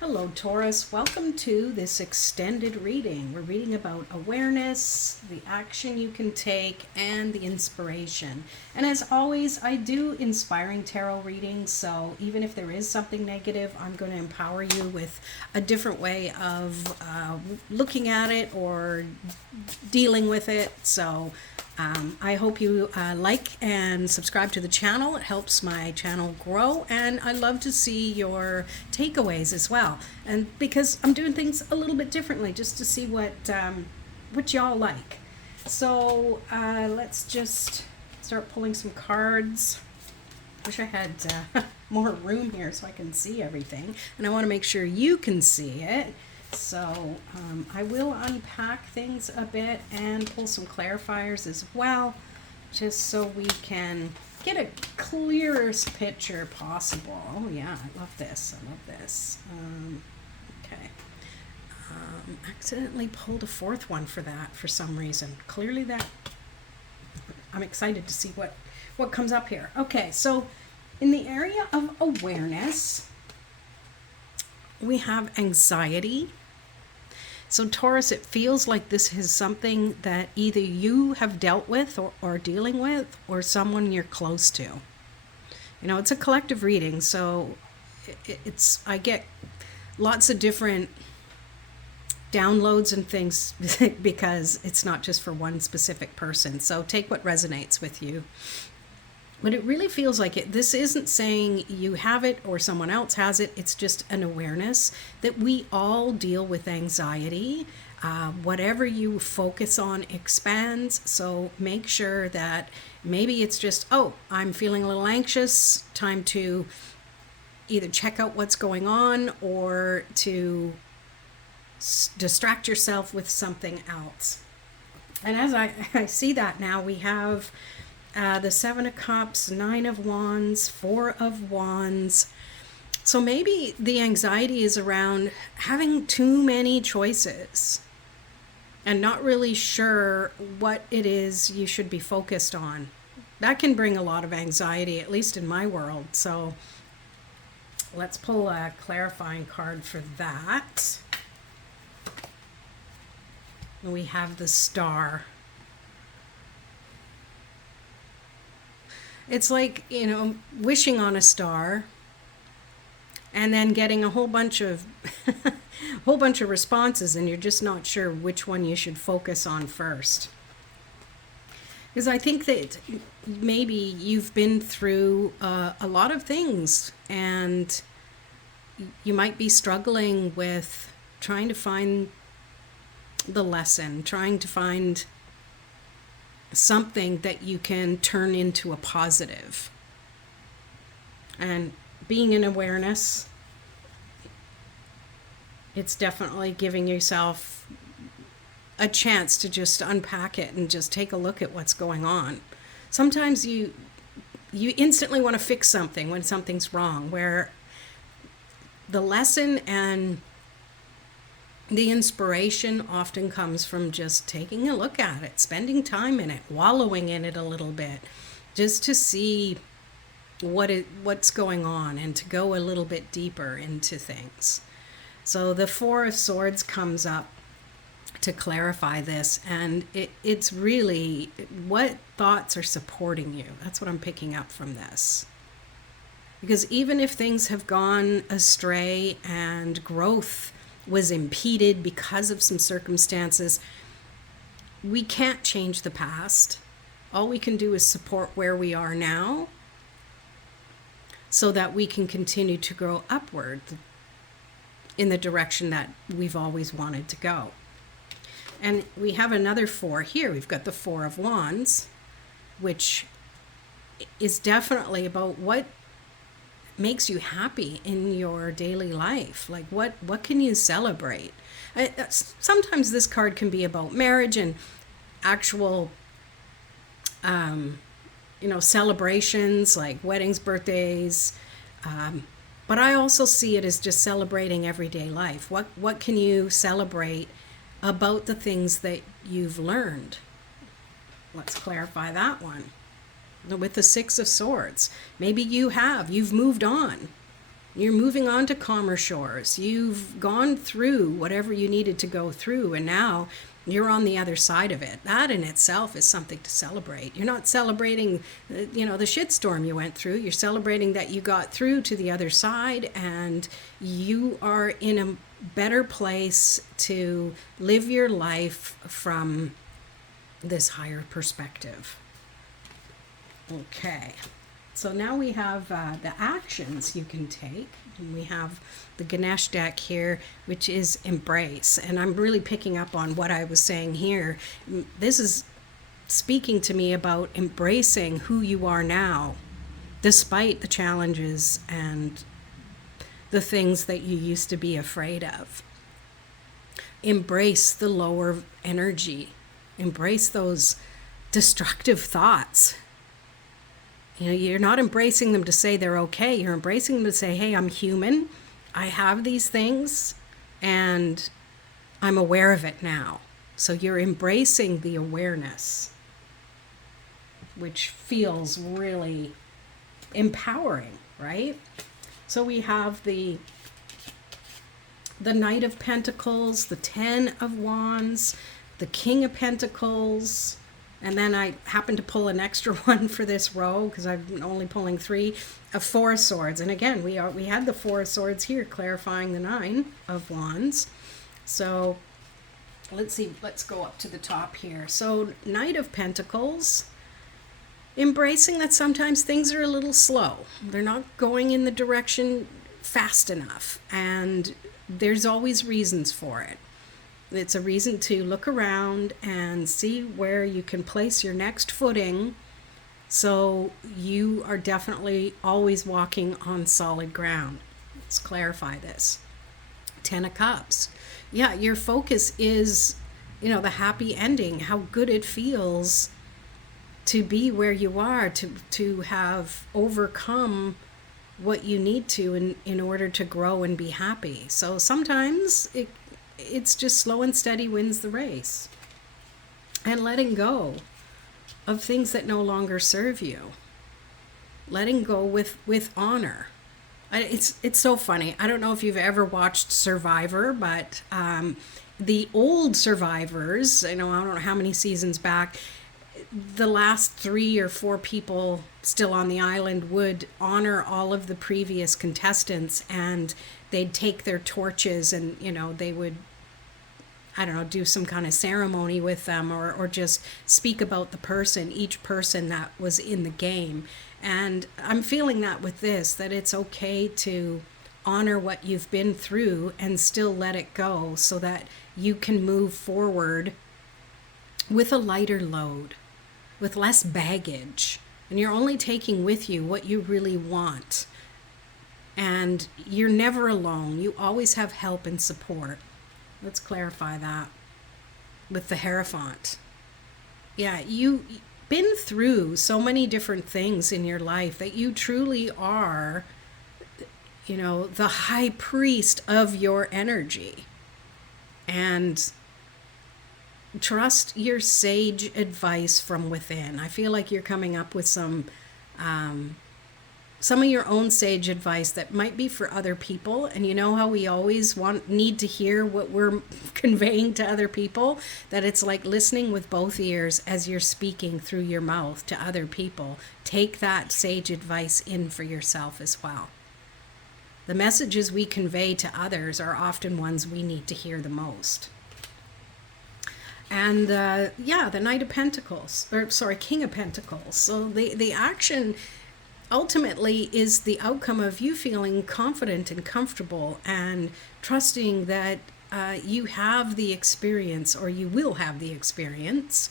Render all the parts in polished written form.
Hello, Taurus. Welcome to this extended reading. We're reading about awareness, the action you can take, and the inspiration. And as always, I do inspiring tarot readings, so even if there is something negative, I'm going to empower you with a different way of looking at it or dealing with it. So I hope you like and subscribe to the channel. It helps my channel grow, and I love to see your takeaways as well. And because I'm doing things a little bit differently, just to see what y'all like. So let's just start pulling some cards. Wish I had more room here so I can see everything, and I want to make sure you can see it. So I will unpack things a bit and pull some clarifiers as well, just so we can get a clearest picture possible. Oh yeah, I love this. I love this. Okay. Accidentally pulled a fourth one for that for some reason. Clearly that, I'm excited to see what comes up here. Okay, so in the area of awareness, we have anxiety. So Taurus, it feels like this is something that either you have dealt with or dealing with, or someone you're close to. You know, it's a collective reading, so I get lots of different downloads and things because it's not just for one specific person. So take what resonates with you. But it really feels like it. This isn't saying you have it or someone else has it. It's just an awareness that we all deal with anxiety. Whatever you focus on expands. So make sure that maybe it's just, oh, I'm feeling a little anxious. Time to either check out what's going on or to distract yourself with something else. And as I see that now, we have the Seven of Cups, Nine of Wands, Four of Wands. So maybe the anxiety is around having too many choices and not really sure what it is you should be focused on. That can bring a lot of anxiety, at least in my world. So let's pull a clarifying card for that. We have the Star. It's like, you know, wishing on a star and then getting a whole bunch of responses, and you're just not sure which one you should focus on first. Because I think that maybe you've been through a lot of things, and you might be struggling with trying to find the lesson, trying to find something that you can turn into a positive. And being in awareness, it's definitely giving yourself a chance to just unpack it and just take a look at what's going on. Sometimes you instantly want to fix something when something's wrong, where the lesson and the inspiration often comes from just taking a look at it, spending time in it, wallowing in it a little bit, just to see what's going on and to go a little bit deeper into things. So the Four of Swords comes up to clarify this, and it's really what thoughts are supporting you. That's what I'm picking up from this. Because even if things have gone astray and growth was impeded because of some circumstances, we can't change the past. All we can do is support where we are now so that we can continue to grow upward in the direction that we've always wanted to go. And we have another four here. We've got the Four of Wands, which is definitely about what makes you happy in your daily life. Like what can you celebrate? Sometimes this card can be about marriage and actual celebrations like weddings, birthdays, but I also see it as just celebrating everyday life. What can you celebrate about the things that you've learned? Let's clarify that one with the Six of Swords. Maybe you've moved on. You're moving on to calmer shores. You've gone through whatever you needed to go through, and now you're on the other side of it. That in itself is something to celebrate. You're not celebrating, the shitstorm you went through. You're celebrating that you got through to the other side, and you are in a better place to live your life from this higher perspective. Okay. So now we have the actions you can take. And we have the Ganesh deck here, which is embrace. And I'm really picking up on what I was saying here. This is speaking to me about embracing who you are now, despite the challenges and the things that you used to be afraid of. Embrace the lower energy. Embrace those destructive thoughts. You're not embracing them to say they're okay. You're embracing them to say, hey, I'm human. I have these things and I'm aware of it now. So you're embracing the awareness, which feels really empowering, right? So we have the Knight of Pentacles, the Ten of Wands, the King of Pentacles, and then I happened to pull an extra one for this row because I'm only pulling 3, of Four of Swords. And again, we had the Four of Swords here clarifying the Nine of Wands. So let's see, let's go up to the top here. So Knight of Pentacles, embracing that sometimes things are a little slow. They're not going in the direction fast enough, and there's always reasons for it. It's a reason to look around and see where you can place your next footing, so you are definitely always walking on solid ground. Let's clarify this. 10 of Cups. Yeah, your focus is, the happy ending, how good it feels to be where you are, to have overcome what you need to in order to grow and be happy. So sometimes it's just slow and steady wins the race, and letting go of things that no longer serve you, letting go with honor. It's so funny. I don't know if you've ever watched Survivor, but the old survivors, I don't know how many seasons back, the last 3 or 4 people still on the island would honor all of the previous contestants, and they'd take their torches and they would, do some kind of ceremony with them, or just speak about each person that was in the game. And I'm feeling that with this, that it's okay to honor what you've been through and still let it go, so that you can move forward with a lighter load, with less baggage. And you're only taking with you what you really want. And you're never alone. You always have help and support. Let's clarify that with the Hierophant. Yeah, you've been through so many different things in your life that you truly are, the high priest of your energy. And trust your sage advice from within. I feel like you're coming up with some of your own sage advice that might be for other people. And you know how we always need to hear what we're conveying to other people, that it's like listening with both ears as you're speaking through your mouth to other people. Take that sage advice in for yourself as well. The messages we convey to others are often ones we need to hear the most. And the Knight of Pentacles, King of Pentacles. So the action ultimately is the outcome of you feeling confident and comfortable and trusting that you have the experience, or you will have the experience,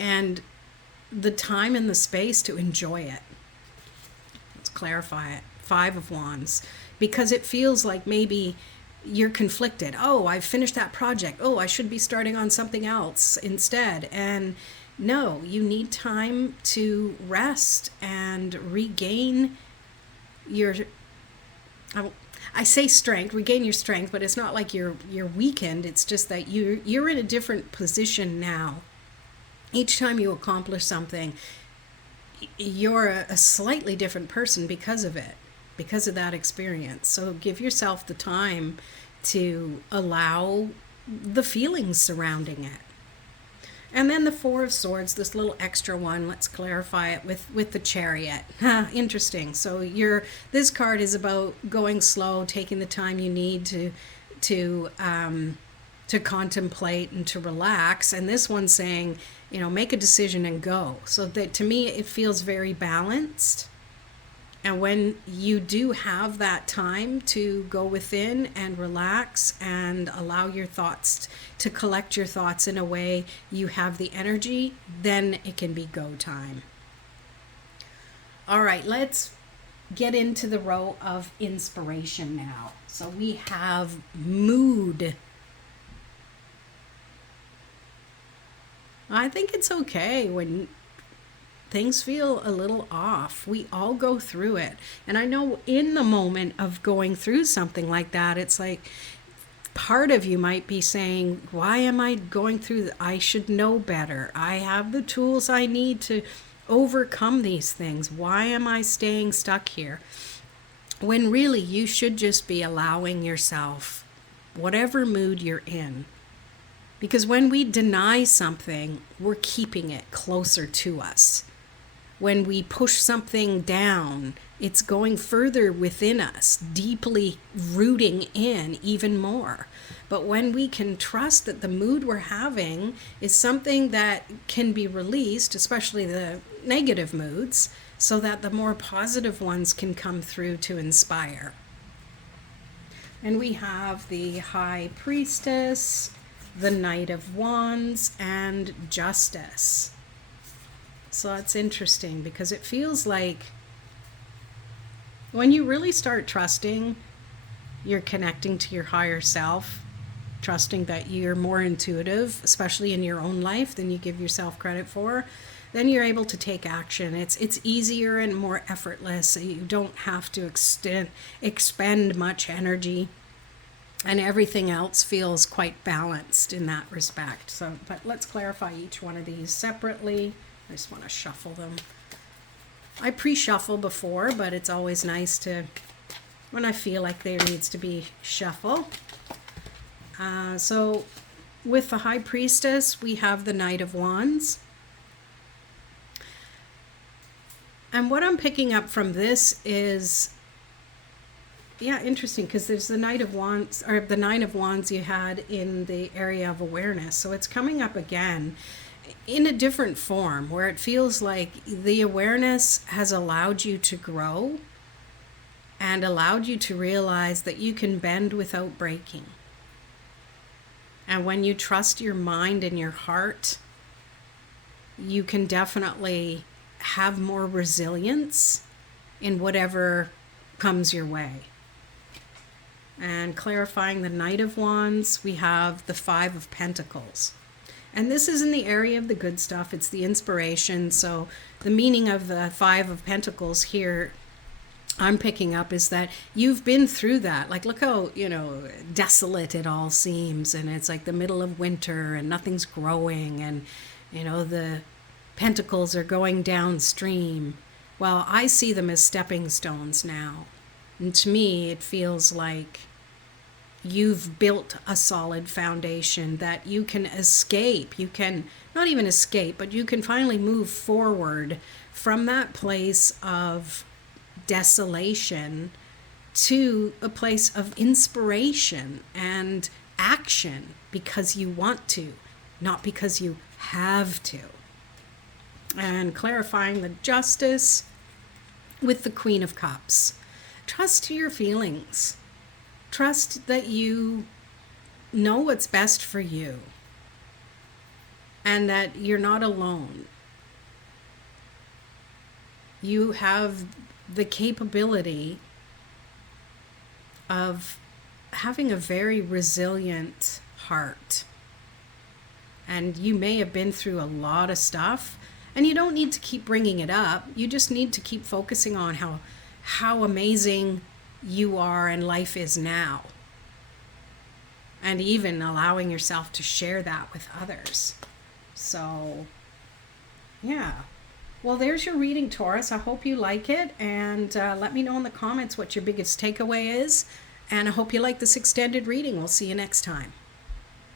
and the time and the space to enjoy it. Let's clarify it. 5 of Wands. Because it feels like maybe you're conflicted. Oh, I've finished that project. Oh, I should be starting on something else instead. And no, you need time to rest and regain your, I say strength, regain your strength, but it's not like you're weakened. It's just that you're in a different position now. Each time you accomplish something, you're a slightly different person because of it. because of that experience. So give yourself the time to allow the feelings surrounding it. And then the Four of Swords, this little extra one, let's clarify it with the Chariot. Interesting. So this card is about going slow, taking the time you need to contemplate and to relax. And this one's saying, make a decision and go. So that, to me, it feels very balanced. And when you do have that time to go within and relax and allow your thoughts to collect your thoughts in a way you have the energy, then it can be go time. All right, let's get into the row of inspiration now. So we have mood. I think it's okay when things feel a little off. We all go through it. And I know in the moment of going through something like that, it's like part of you might be saying, why am I going through that? I should know better. I have the tools I need to overcome these things. Why am I staying stuck here? When really you should just be allowing yourself whatever mood you're in. Because when we deny something, we're keeping it closer to us. When we push something down, it's going further within us, deeply rooting in even more. But when we can trust that the mood we're having is something that can be released, especially the negative moods, so that the more positive ones can come through to inspire. And we have the High Priestess, the Knight of Wands, and Justice. So that's interesting because it feels like when you really start trusting, you're connecting to your higher self, trusting that you're more intuitive, especially in your own life, than you give yourself credit for, then you're able to take action. It's easier and more effortless. You don't have to expend much energy, and everything else feels quite balanced in that respect. So, but let's clarify each one of these separately. I just want to shuffle them. I pre-shuffle before, but it's always nice to, when I feel like there needs to be shuffle. So with the High Priestess, we have the Knight of Wands. And what I'm picking up from this is, interesting, because there's the Knight of Wands, or the Nine of Wands you had in the area of awareness. So it's coming up again in a different form, where it feels like the awareness has allowed you to grow and allowed you to realize that you can bend without breaking. And when you trust your mind and your heart, you can definitely have more resilience in whatever comes your way. And clarifying the Knight of Wands, we have the Five of Pentacles. And this is in the area of the good stuff. It's the inspiration. So the meaning of the Five of Pentacles here I'm picking up is that you've been through that. Like, look how, desolate it all seems. And it's like the middle of winter and nothing's growing. And, the pentacles are going downstream. Well, I see them as stepping stones now. And to me, it feels like you've built a solid foundation that you can escape. You can not even escape, but you can finally move forward from that place of desolation to a place of inspiration and action because you want to, not because you have to. And clarifying the Justice with the Queen of Cups. Trust your feelings. Trust that you know what's best for you and that you're not alone. You have the capability of having a very resilient heart. And you may have been through a lot of stuff, and you don't need to keep bringing it up. You just need to keep focusing on how amazing you are and life is now. And even allowing yourself to share that with others. So, yeah. Well, there's your reading, Taurus. I hope you like it, and let me know in the comments what your biggest takeaway is. And I hope you like this extended reading. We'll see you next time.